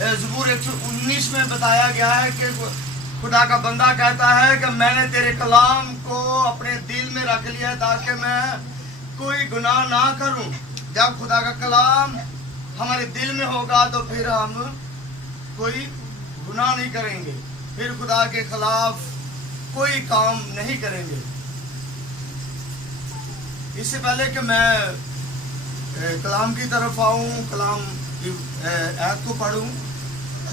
ज़बूर 119 में बताया गया है कि खुदा का बंदा कहता है कि मैंने तेरे कलाम को अपने दिल में रख लिया ताकि मैं कोई गुनाह ना करूं। जब खुदा का कलाम हमारे दिल में होगा तो फिर हम कोई गुनाह नहीं करेंगे, फिर खुदा के खिलाफ कोई काम नहीं करेंगे। इससे पहले कि मैं कलाम की तरफ आऊं, कलाम की आयत को पढ़ूं,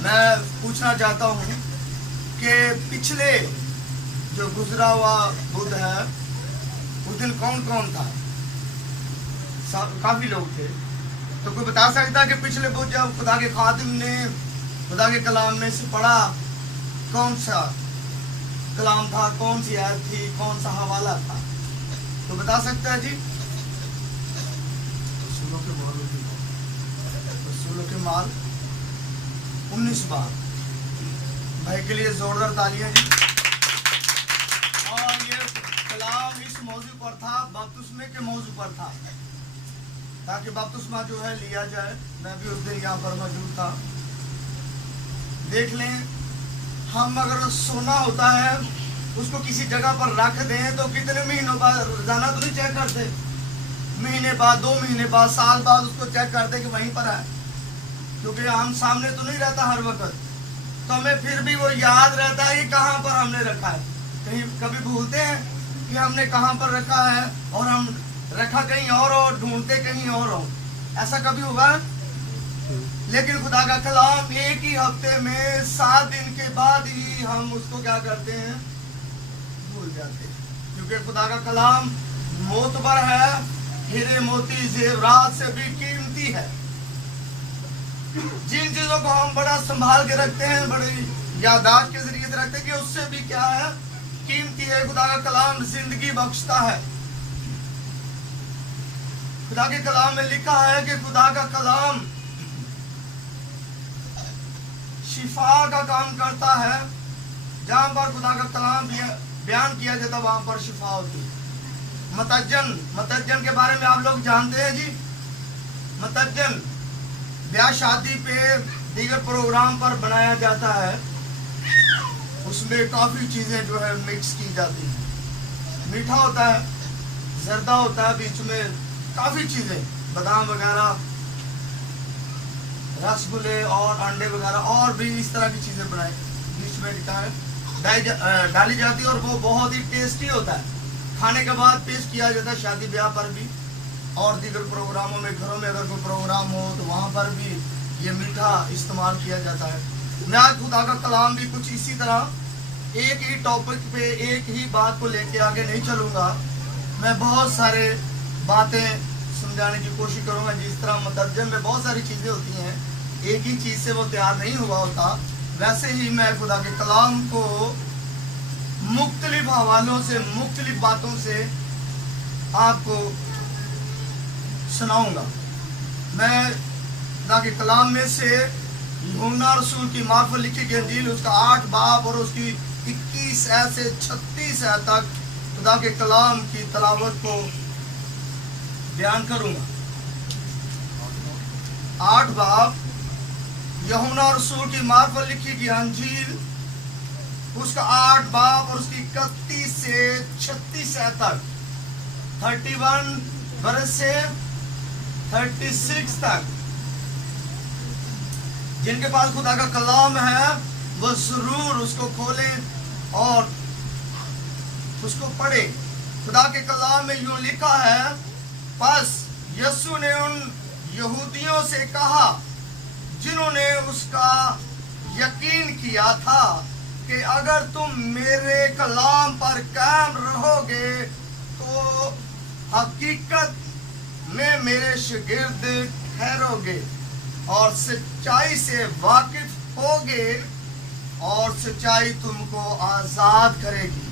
मैं पूछना चाहता हूं कि पिछले जो गुजरा हुआ बुध है उस दिन कौन कौन था? काफी लोग थे। तो कोई बता सकता है कि पिछले बुध जब खुदा के खादिम ने खुदा के कलाम में से पढ़ा, कौन सा कलाम था, कौन सी आयत थी, कौन सा हवाला था? तो बता सकता है जी? रसूलों के माल 19 बार। भाई के लिए जोरदार तालियां जी। और ये कलाम इस मौजू पर था, बपतिस्मे के मौजू पर था, ताकि बपतिस्मा जो है लिया जाए। मैं भी उस दिन यहाँ पर मौजूद था। देख लें, हम अगर सोना होता है उसको किसी जगह पर रख दें तो कितने महीनों बाद रोजाना तो नहीं चेक करते, महीने बाद, 2 महीने बाद, साल बाद उसको चेक करते कि वहीं पर है, क्योंकि हम सामने तो नहीं रहता हर वक्त। तो हमें फिर भी वो याद रहता है कि कहाँ पर हमने रखा है। कहीं कभी भूलते हैं कि हमने कहाँ पर रखा है और हम रखा कहीं और ढूंढते कहीं और हो। ऐसा कभी हुआ? लेकिन खुदा का कलाम एक ही हफ्ते में 7 दिन के बाद ही हम उसको क्या करते हैं? भूल जाते हैं। क्योंकि खुदा का कलाम मोतबर है, हीरे मोती जेवरात से भी कीमती है। जिन चीजों को हम बड़ा संभाल के रखते हैं, बड़ी याददाश्त के जरिए से रखते हैं, कि उससे भी क्या है? कीमती है। खुदा का कलाम जिंदगी बख्शता है। खुदा के कलाम में लिखा है कि खुदा का कलाम शिफा का काम करता है। जहां पर खुदा का कलाम बयान किया जाता वहां पर शिफा होती है। मतज्जन के बारे में आप लोग जानते हैं जी? मतज्जन ब्याह शादी पे दीगर प्रोग्राम पर बनाया जाता है। उसमें काफी चीजें जो है मिक्स की जाती हैं। मीठा होता है, जर्दा होता है, बीच में काफी चीजें, बादाम वगैरह, रसगुल्ले और अंडे वगैरह और भी इस तरह की चीजें बनाई बीच में डाली जाती है। और वो बहुत ही टेस्टी होता है। खाने के बाद पेश किया जाता है शादी ब्याह पर भी और दीगर प्रोग्रामों में। घरों में अगर कोई प्रोग्राम हो तो वहां पर भी ये मीठा इस्तेमाल किया जाता है। मैं आज खुदा का कलाम भी कुछ इसी तरह एक ही टॉपिक पे एक ही बात को लेके आगे नहीं चलूंगा। मैं बहुत सारे बातें समझाने की कोशिश करूंगा। जिस तरह मतर्जम में बहुत सारी चीजें होती हैं, एक ही चीज से वो तैयार नहीं हुआ होता, वैसे ही मैं खुदा के कलाम को मुख्तलिफ हवालों से, मुख्तलिफ बातों से आपको सुनाऊंगा। मैं खुदा के कलाम में से यूहन्ना रसूल की मार्फत लिखी गई इंजील, उसका 8 बाब और उसकी 21 आयत से 36 आयत तक खुदा के कलाम की तलावत को बयान करूंगा। 8 बाब यूहन्ना रसूल की मार्फत लिखी गई इंजील, उसका 8 बाब और उसकी 31 से 36 आयत तक, 31 बरस से 36 तक। जिनके पास खुदा का कलाम है वो जरूर उसको खोलें और उसको पढ़े। खुदा के कलाम में यूं लिखा है, बस यीशु ने उन यहूदियों से कहा जिन्होंने उसका यकीन किया था कि अगर तुम मेरे कलाम पर कायम रहोगे तो हकीकत में मेरे शागिर्द ठहरोगे और सच्चाई से वाकिफ होगे और सच्चाई तुमको आजाद करेगी।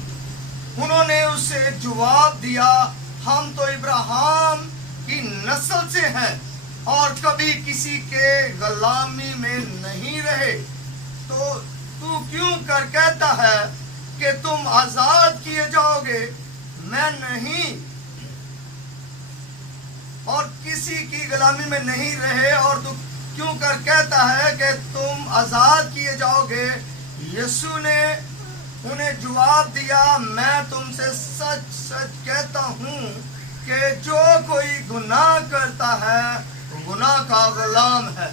उन्होंने उसे जवाब दिया, हम तो इब्राहिम की नस्ल से हैं और कभी किसी के गुलामी में नहीं रहे, तो तू क्यों कर कहता है कि तुम आजाद किए जाओगे? मैं नहीं, और किसी की गुलामी में नहीं रहे, और तू क्यों कर कहता है कि तुम आजाद किए जाओगे। यीशु ने उन्हें जवाब दिया, मैं तुमसे सच सच कहता हूँ कि जो कोई गुनाह करता है गुनाह का गुलाम है,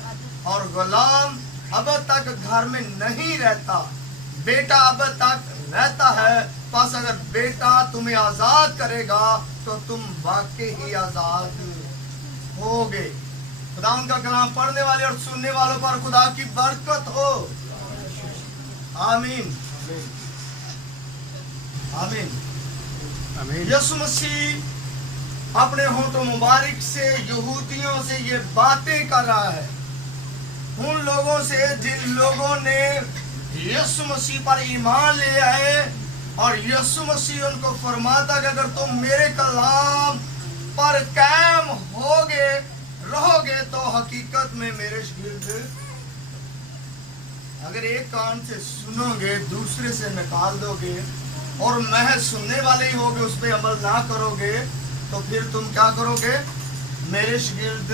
और गुलाम अब तक घर में नहीं रहता, बेटा अब तक रहता है। बस अगर बेटा तुम्हें आजाद करेगा तो तुम वाकई ही आजाद होगे। खुदा उनका कलाम पढ़ने वाले और सुनने वालों पर खुदा की बरकत हो। आमीन आमीन आमीन। यीशु मसीह अपने होठों मुबारक से यहूदियों से ये बातें कर रहा है, उन लोगों से जिन लोगों ने यीशु मसीह पर ईमान ले आए, और यीशु मसीह उनको फरमाता कि अगर तुम मेरे कलाम पर कायम होगे रहोगे तो हकीकत में मेरे शागिर्द। अगर एक कान से सुनोगे दूसरे से निकाल दोगे और महज सुनने वाले ही होगे, उस पर अमल ना करोगे, तो फिर तुम क्या करोगे? मेरे शागिर्द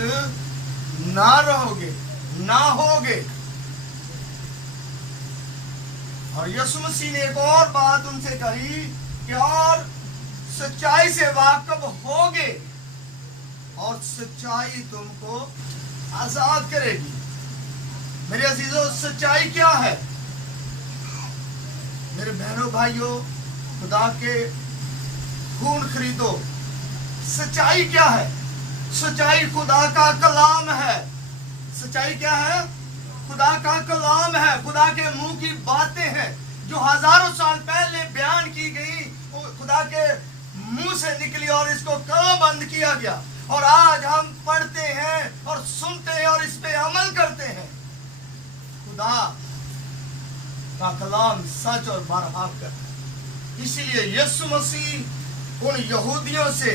ना रहोगे, ना होगे। और यीशु मसीह ने एक और बात उनसे कही कि और सच्चाई से वाकिफ होगे और सच्चाई तुमको आजाद करेगी। मेरे अजीजों, सच्चाई क्या है? मेरे बहनों भाइयों, खुदा के खून खरीदो। सच्चाई क्या है? सच्चाई खुदा का कलाम है। सच्चाई क्या है? खुदा का कलाम है, खुदा के मुंह की बातें हैं जो हजारों साल पहले बयान की गई, खुदा के मुंह से निकली और इसको कलमबंद किया गया, और आज हम पढ़ते हैं और सुनते हैं और इस पे अमल करते हैं। खुदा का कलाम सच और बरहक है। इसीलिए यीशु मसीह उन यहूदियों से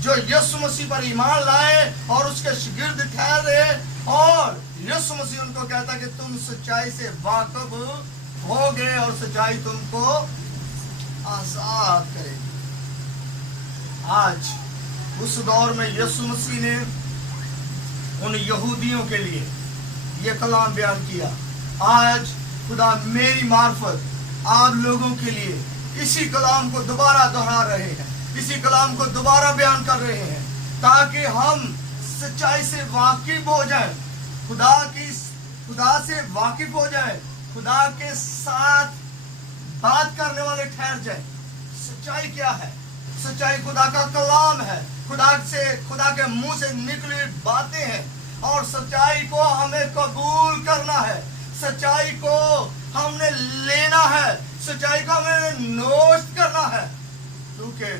जो यीशु मसीह पर ईमान लाए और उसके शागिर्द ठहरे, और यीशु मसीह उनको कहता कि तुम सच्चाई से वाकिफ होगे और सच्चाई तुमको आजाद करेगी। आज उस दौर में यीशु मसीह ने उन यहूदियों के लिए ये कलाम बयान किया। आज खुदा मेरी मार्फत आप लोगों के लिए इसी कलाम को दोबारा दोहरा रहे हैं, इसी कलाम को दोबारा बयान कर रहे हैं, ताकि हम सच्चाई से वाकिफ हो जाएं, खुदा से वाकिफ हो जाएं, खुदा के साथ बात करने वाले ठहर जाएं। सच्चाई क्या है? सच्चाई खुदा का कलाम है, खुदा के मुंह से निकली बातें हैं, और सच्चाई को हमें कबूल करना है, सच्चाई को हमने लेना है, सच्चाई को हमें नोश करना है। क्योंकि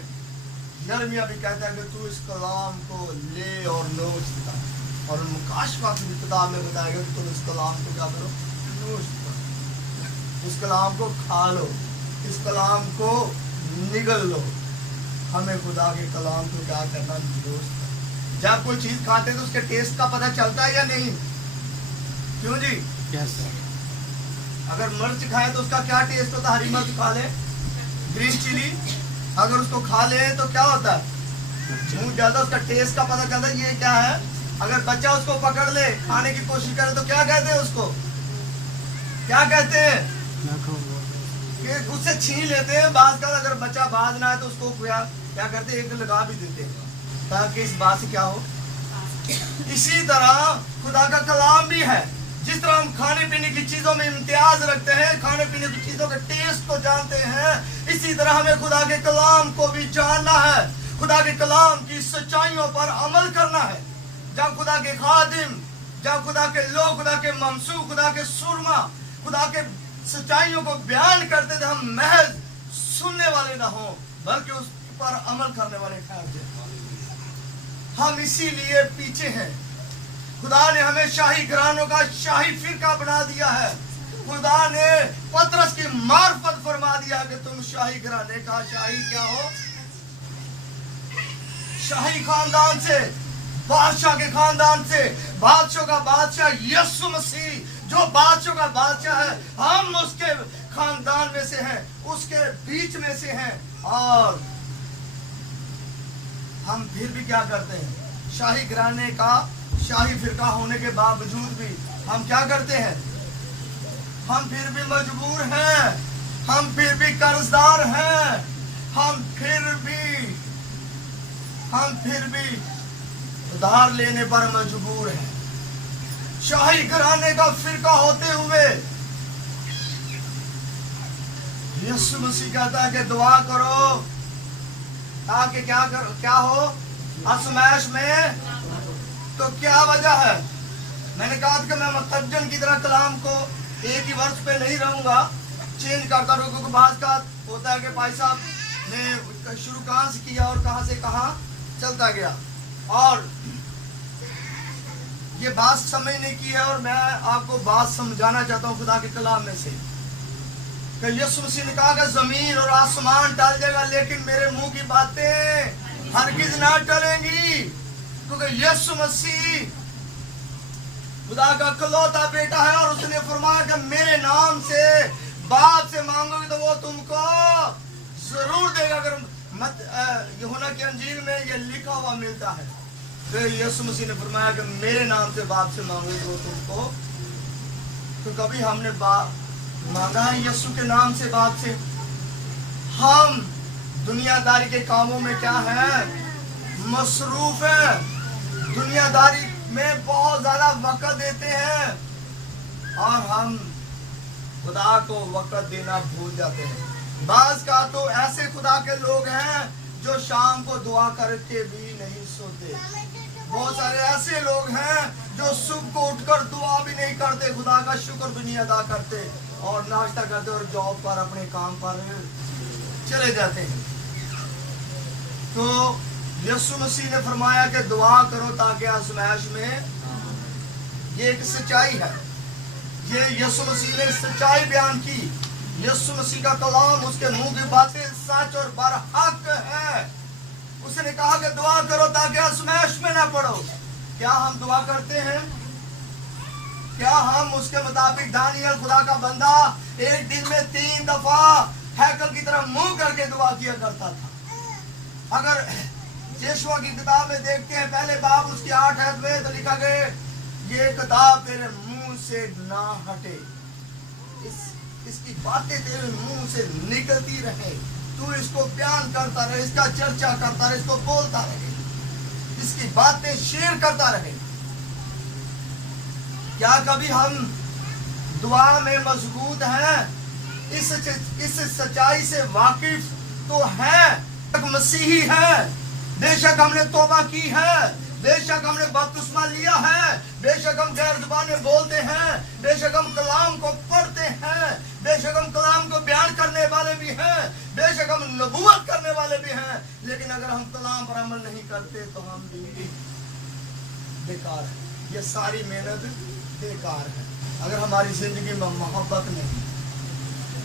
यिर्मयाह भी कहता है कि तू इस कलाम को ले और नोश कर, और मुकाशवा की किताब में बताएगा कि तुम इस कलाम को क्या करो? नोश करो, इस कलाम को खा लो, इस कलाम को निगल लो। हमें खुदा के कलाम को क्या करना? दोस्त, जब कोई चीज खाते तो उसके टेस्ट का पता चलता है या नहीं? क्यों जी? Yes, sir. अगर मिर्च खाए तो उसका क्या टेस्ट होता है? हरी मिर्च खा ले, ग्रीन चिली अगर उसको खा ले तो क्या होता है? मुंह ज्यादा, उसका टेस्ट का पता चलता है ये क्या है। अगर बच्चा उसको पकड़ ले, खाने की कोशिश करे तो क्या कहते हैं उसको? क्या कहते हैं? कि उससे छीन लेते हैं। बात का अगर बच्चा बाज ना है तो उसको क्या करते हैं? एक लगा भी देते हैं ताकि इस बात से क्या हो। इसी तरह खुदा का कलाम भी है। जिस तरह हम खाने पीने की चीजों में इम्तियाज रखते हैं, खाने पीने की चीजों के टेस्ट को जानते हैं, इसी तरह हमें खुदा के कलाम को भी जानना है, खुदा के कलाम की सच्चाइयों पर अमल करना है। जब खुदा के खादिम, जब खुदा के लोग, खुदा के ममसूख, खुदा के सुरमा, खुदा के सच्चाइयों को बयान करते थे, हम महज सुनने वाले ना हो बल्कि उस पर अमल करने वाले ठहर जाए। हम इसीलिए पीछे हैं। खुदा ने हमें शाही घरानों का शाही फिरका बना दिया है। खुदा ने पतरस की मार्फत फरमा दिया कि तुम शाही घराने का शाही क्या हो? शाही खानदान से, बादशाह के खानदान से, बादशाह का बादशाह यीशु मसीह जो बादशाह का बादशाह है, हम उसके खानदान में से हैं, उसके बीच में से हैं। और हम फिर भी क्या करते हैं? शाही घराने का शाही फिरका होने के बावजूद भी हम क्या करते हैं? हम फिर भी मजबूर हैं, हम फिर भी कर्जदार हैं, हम फिर भी उधार लेने पर मजबूर हैं। शाही घराने का फिरका होते हुए यीशु मसीह कहता है कि दुआ करो ताकि क्या हो, आजमाइश में। तो क्या वजह है? मैंने कहा कि मैं मुतज्जन की तरह कलाम को एक ही वर्ष पे नहीं रहूंगा, चेंज करता रहूंगा, क्योंकि बात का होता है कि भाई साहब ने शुरू कहाँ से किया और कहाँ से कहाँ चलता गया। और ये बात समझने की है, और मैं आपको बात समझाना चाहता हूँ खुदा के कलाम में से कि यीशु मसीह ने कहा कि जमीन और आसमान टल जाएगा लेकिन मेरे मुंह की बातें हरगिज ना टलेंगी, क्योंकि यीशु मसीह खुदा का इकलौता बेटा है। और उसने फरमाया कि मेरे नाम से बाप से मांगोगे तो वो तुमको जरूर देगा। अगर यूहन्ना की अंजील में ये लिखा हुआ मिलता है, तो यीशु मसीह ने फरमाया कि मेरे नाम से बाप से मांगोगे तो तुमको। तो कभी हमने मांगा है यीशु के नाम से बाप से? हम दुनियादारी के कामों में क्या है, मसरूफ है, दुनियादारी में बहुत ज्यादा वक्त देते हैं, और हम खुदा को वक्त देना भूल जाते हैं। बाज का तो ऐसे खुदा के लोग हैं जो शाम को दुआ करके भी नहीं सोते। बहुत सारे ऐसे लोग हैं जो सुबह को उठकर दुआ भी नहीं करते, खुदा का शुक्र भी नहीं अदा करते, और नाश्ता करते और जॉब पर अपने काम पर चले जाते हैं। तो यीशु मसीह ने फरमाया कि दुआ करो ताकि आजमाइश में, ये एक सच्चाई है। ये यीशु मसीह ने सच्चाई बयान की। यीशु मसीह का कलाम, उसके मुंह की बातें सच और बरहक है। उसने कहा कि दुआ करो ताकि आजमाइश में ना पड़ो। क्या हम दुआ करते हैं? क्या हम उसके मुताबिक दानियल खुदा का बंदा एक दिन में 3 दफा हैकल की तरफ मुंह करके दुआ किया करता था? अगर यहोशुआ की किताब में देखते हैं पहले बाब उसकी 8 आयत में, तो लिखा गया ये किताब तेरे मुंह से ना हटे, इसकी बातें तेरे मुंह से निकलती रहे, तू इसको बयान करता रहे, इसका चर्चा करता रहे, इसको बोलता रहे, इसकी बातें शेयर करता रहे। क्या कभी हम दुआ में मजबूत हैं? इस सच्चाई से वाकिफ तो है, मसीही है, बेशक हमने तौबा की है, बेशक हमने बपतिस्मा लिया है, बेशक हम गैर जुबानें बोलते हैं, बेशक हम कलाम को पढ़ते हैं, बेशक हम कलाम को बयान करने वाले भी हैं, बेशक हम नबूवत करने वाले भी हैं, लेकिन अगर हम कलाम पर अमल नहीं करते तो हम भी बेकार है। ये सारी मेहनत बेकार है। अगर हमारी जिंदगी में मोहब्बत नहीं,